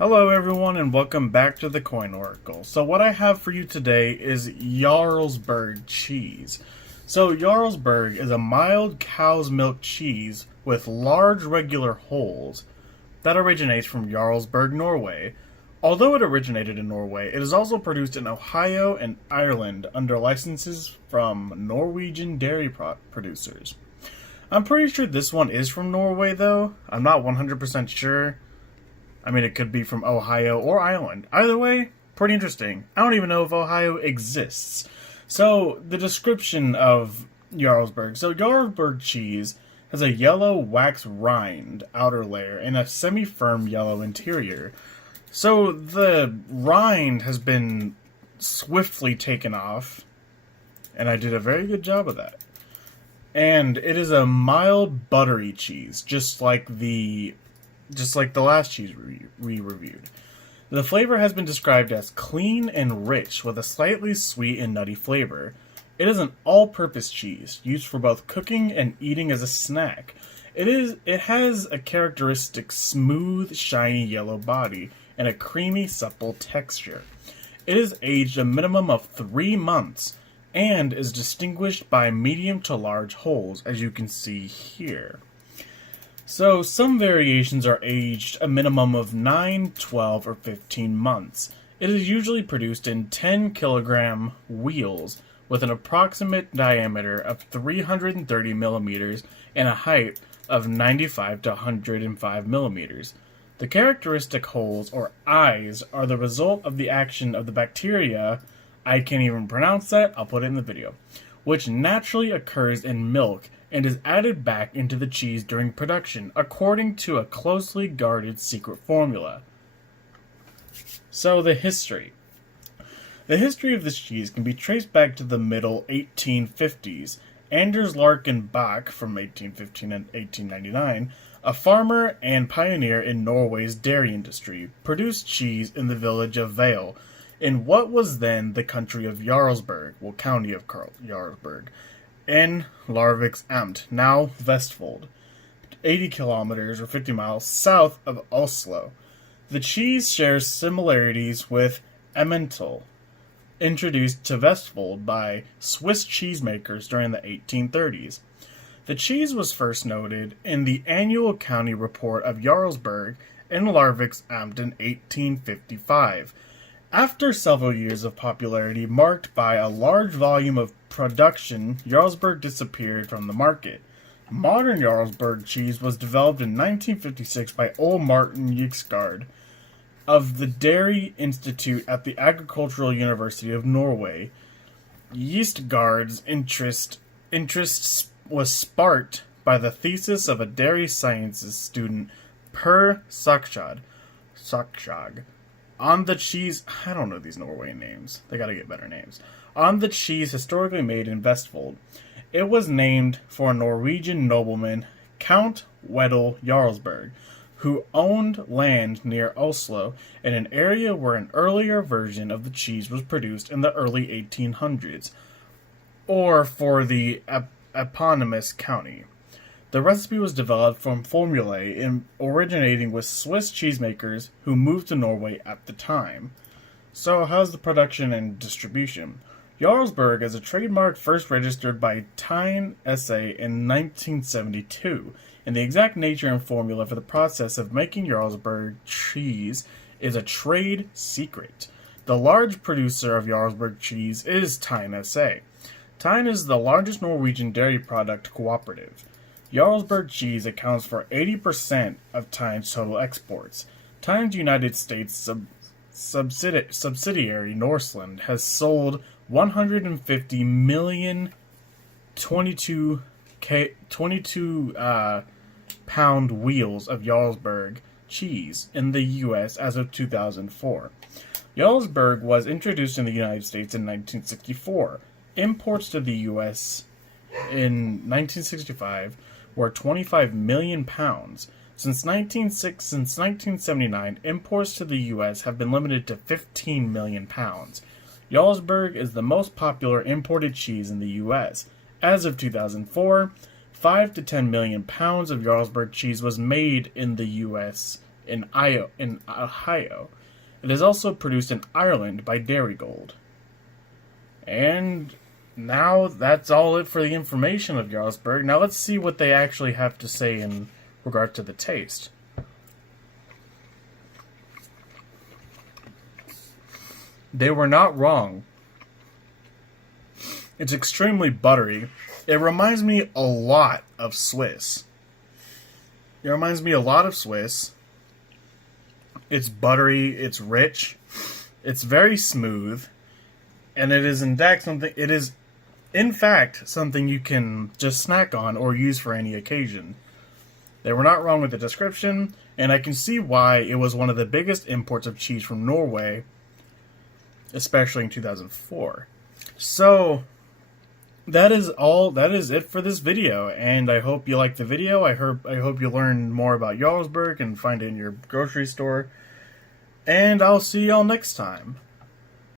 Hello everyone and welcome back to the Coin Oracle. So what I have for you today is Jarlsberg cheese. So Jarlsberg is a mild cow's milk cheese with large regular holes that originates from Jarlsberg, Norway. Although it originated in Norway, it is also produced in Ohio and Ireland under licenses from Norwegian dairy producers. I'm pretty sure this one is from Norway though. I'm not 100% sure. I mean, it could be from Ohio or Ireland. Either way, pretty interesting. I don't even know if Ohio exists. So, the description of Jarlsberg. So, Jarlsberg cheese has a yellow wax rind outer layer and a semi-firm yellow interior. So, the rind has been swiftly taken off, and I did a very good job of that. And it is a mild buttery cheese, just like the last cheese we reviewed. The flavor has been described as clean and rich with a slightly sweet and nutty flavor. It is an all-purpose cheese used for both cooking and eating as a snack. It has a characteristic smooth, shiny yellow body and a creamy, supple texture. It is aged a minimum of 3 months and is distinguished by medium to large holes, as you can see here. So, some variations are aged a minimum of 9, 12, or 15 months. It is usually produced in 10 kilogram wheels with an approximate diameter of 330 millimeters and a height of 95 to 105 millimeters. The characteristic holes, or eyes, are the result of the action of the bacteria, I can't even pronounce that, I'll put it in the video, which naturally occurs in milk and is added back into the cheese during production, according to a closely guarded secret formula. So, the history. The history of this cheese can be traced back to the middle 1850s. Anders Larkin Bach, from 1815 and 1899, a farmer and pioneer in Norway's dairy industry, produced cheese in the village of Vale, in what was then the country of Jarlsberg, county of Jarlsberg, in Larvik's Amt, now Vestfold, 80 kilometers or 50 miles south of Oslo. The cheese shares similarities with Emmental, introduced to Vestfold by Swiss cheesemakers during the 1830s. The cheese was first noted in the annual county report of Jarlsberg in Larvik's Amt in 1855. After several years of popularity marked by a large volume of production, Jarlsberg disappeared from the market. Modern Jarlsberg cheese was developed in 1956 by Ole Martin Yxgard of the Dairy Institute at the Agricultural University of Norway. Yxgard's interest was sparked by the thesis of a dairy sciences student, Per Sakshag, on the cheese. I don't know these Norway names. They gotta get better names. On the cheese historically made in Vestfold. It was named for a Norwegian nobleman, Count Wedel Jarlsberg, who owned land near Oslo in an area where an earlier version of the cheese was produced in the early 1800s, or for the eponymous county. The recipe was developed from formulae originating with Swiss cheesemakers who moved to Norway at the time. So, how's the production and distribution? Jarlsberg is a trademark first registered by Tyne SA in 1972, and the exact nature and formula for the process of making Jarlsberg cheese is a trade secret. The large producer of Jarlsberg cheese is Tyne SA. Tyne is the largest Norwegian dairy product cooperative. Jarlsberg cheese accounts for 80% of Tyne's total exports. Tyne's United States subsidiary Norseland has sold 150 million 22 pound wheels of Jarlsberg cheese in the U.S. as of 2004. Jarlsberg was introduced in the United States in 1964. Imports to the U.S. in 1965 were 25 million pounds. Since 1979, imports to the U.S. have been limited to 15 million pounds. Jarlsberg is the most popular imported cheese in the U.S. As of 2004, 5 to 10 million pounds of Jarlsberg cheese was made in the U.S. in Ohio. It is also produced in Ireland by Dairygold. And now that's all it for the information of Jarlsberg. Now let's see what they actually have to say in regard to the taste. They were not wrong. It's extremely buttery. It reminds me a lot of Swiss. It's buttery, it's rich, it's very smooth, and it is in fact something you can just snack on or use for any occasion. They were not wrong with the description, and I can see why it was one of the biggest imports of cheese from Norway, especially in 2004. So that is it for this video, and I hope you liked the video. I hope you learned more about Jarlsberg and find it in your grocery store. And I'll see y'all next time.